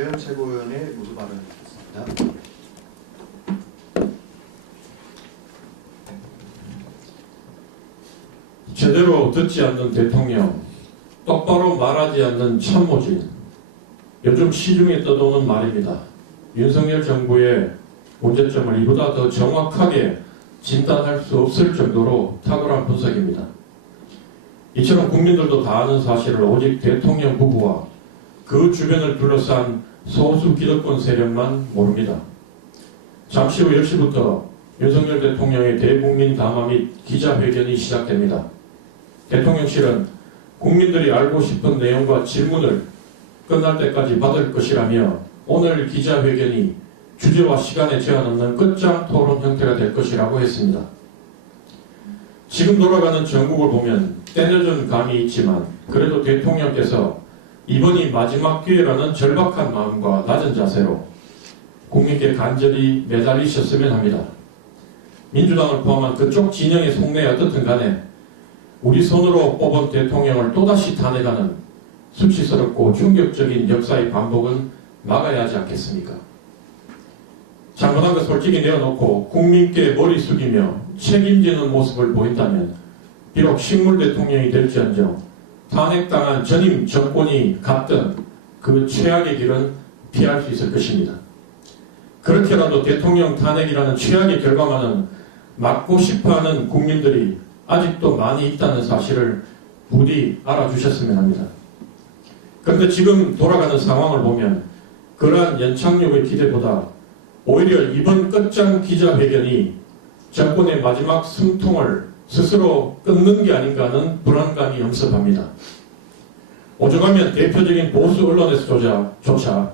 윤석열 최고위원의 모두 발언을 듣겠습니다. 제대로 듣지 않는 대통령, 똑바로 말하지 않는 참모진, 요즘 시중에 떠도는 말입니다. 윤석열 정부의 문제점을 이보다 더 정확하게 진단할 수 없을 정도로 탁월한 분석입니다. 이처럼 국민들도 다 아는 사실을 오직 대통령 부부와 그 주변을 둘러싼 소수 기득권 세력만 모릅니다. 잠시 후 10시부터 윤석열 대통령의 대국민 담화 및 기자회견이 시작됩니다. 대통령실은 국민들이 알고 싶은 내용과 질문을 끝날 때까지 받을 것이라며 오늘 기자회견이 주제와 시간에 제한 없는 끝장 토론 형태가 될 것이라고 했습니다. 지금 돌아가는 정국을 보면 때늦은 감이 있지만 그래도 대통령께서 이번이 마지막 기회라는 절박한 마음과 낮은 자세로 국민께 간절히 매달리셨으면 합니다. 민주당을 포함한 그쪽 진영의 속내에 어떻든 간에 우리 손으로 뽑은 대통령을 또다시 탄핵하는 수치스럽고 충격적인 역사의 반복은 막아야 하지 않겠습니까? 잘못한 거 솔직히 내어놓고 국민께 머리 숙이며 책임지는 모습을 보인다면 비록 식물 대통령이 될지언정 탄핵당한 전임 정권이 갔던 그 최악의 길은 피할 수 있을 것입니다. 그렇게라도 대통령 탄핵이라는 최악의 결과만은 막고 싶어하는 국민들이 아직도 많이 있다는 사실을 부디 알아주셨으면 합니다. 그런데 지금 돌아가는 상황을 보면 그러한 연착륙의 기대보다 오히려 이번 끝장 기자회견이 정권의 마지막 숨통을 스스로 끊는 게 아닌가 하는 불안감이 엄습합니다. 오죽하면 대표적인 보수 언론에서조차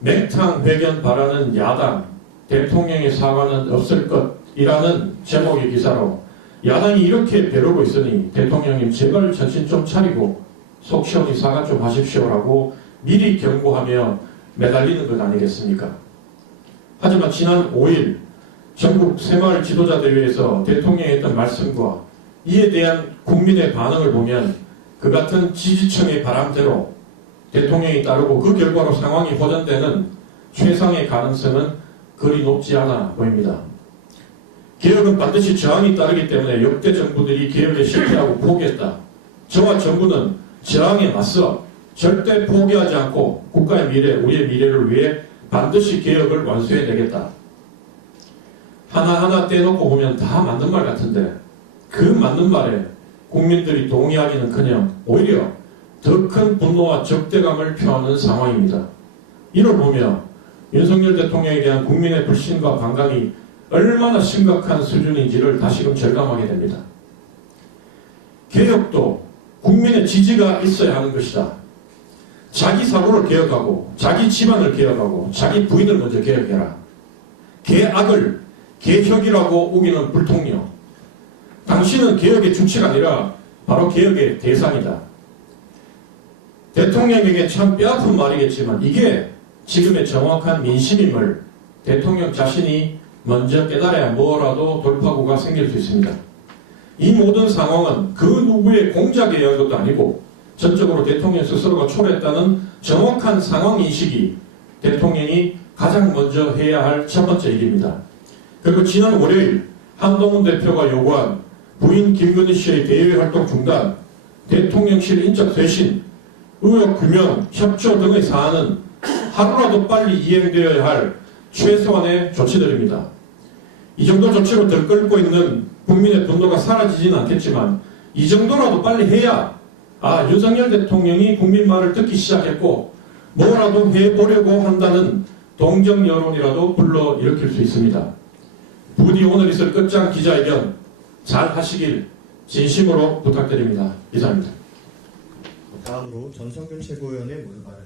맹탕 회견 바라는 야당, 대통령의 사과는 없을 것이라는 제목의 기사로 야당이 이렇게 벼르고 있으니 대통령님 제발 정신 좀 차리고 속 시원히 사과 좀 하십시오라고 미리 경고하며 매달리는 것 아니겠습니까? 하지만 지난 5일 전국 새마을 지도자 대회에서 대통령이 했던 말씀과 이에 대한 국민의 반응을 보면 그 같은 지지층의 바람대로 대통령이 따르고 그 결과로 상황이 호전되는 최상의 가능성은 그리 높지 않아 보입니다. 개혁은 반드시 저항이 따르기 때문에 역대 정부들이 개혁에 실패하고 포기했다. 저와 정부는 저항에 맞서 절대 포기하지 않고 국가의 미래, 우리의 미래를 위해 반드시 개혁을 완수해내겠다. 하나하나 떼놓고 보면 다 맞는 말 같은데 그 맞는 말에 국민들이 동의하기는커녕 오히려 더 큰 분노와 적대감을 표하는 상황입니다. 이를 보며 윤석열 대통령에 대한 국민의 불신과 반감이 얼마나 심각한 수준인지를 다시금 절감하게 됩니다. 개혁도 국민의 지지가 있어야 하는 것이다. 자기 사고를 개혁하고 자기 집안을 개혁하고 자기 부인을 먼저 개혁해라. 개악을 개혁이라고 우기는 불통령. 당신은 개혁의 주체가 아니라 바로 개혁의 대상이다. 대통령에게 참 뼈아픈 말이겠지만 이게 지금의 정확한 민심임을 대통령 자신이 먼저 깨달아야 뭐라도 돌파구가 생길 수 있습니다. 이 모든 상황은 그 누구의 공작에 의한 것도 아니고 전적으로 대통령 스스로가 초래했다는 정확한 상황인식이 대통령이 가장 먼저 해야 할 첫 번째 일입니다. 그리고 지난 월요일 한동훈 대표가 요구한 부인 김건희 씨의 대외활동 중단, 대통령실 인적 쇄신, 의혹 규명, 협조 등의 사안은 하루라도 빨리 이행되어야 할 최소한의 조치들입니다. 이 정도 조치로 들끓고 있는 국민의 분노가 사라지지는 않겠지만 이 정도라도 빨리 해야 윤석열 대통령이 국민 말을 듣기 시작했고 뭐라도 해보려고 한다는 동정 여론이라도 불러일으킬 수 있습니다. 부디 오늘 있을 끝장 기자회견 잘 하시길 진심으로 부탁드립니다. 이상입니다. 다음으로 전성균 최고위원의 모두 발언.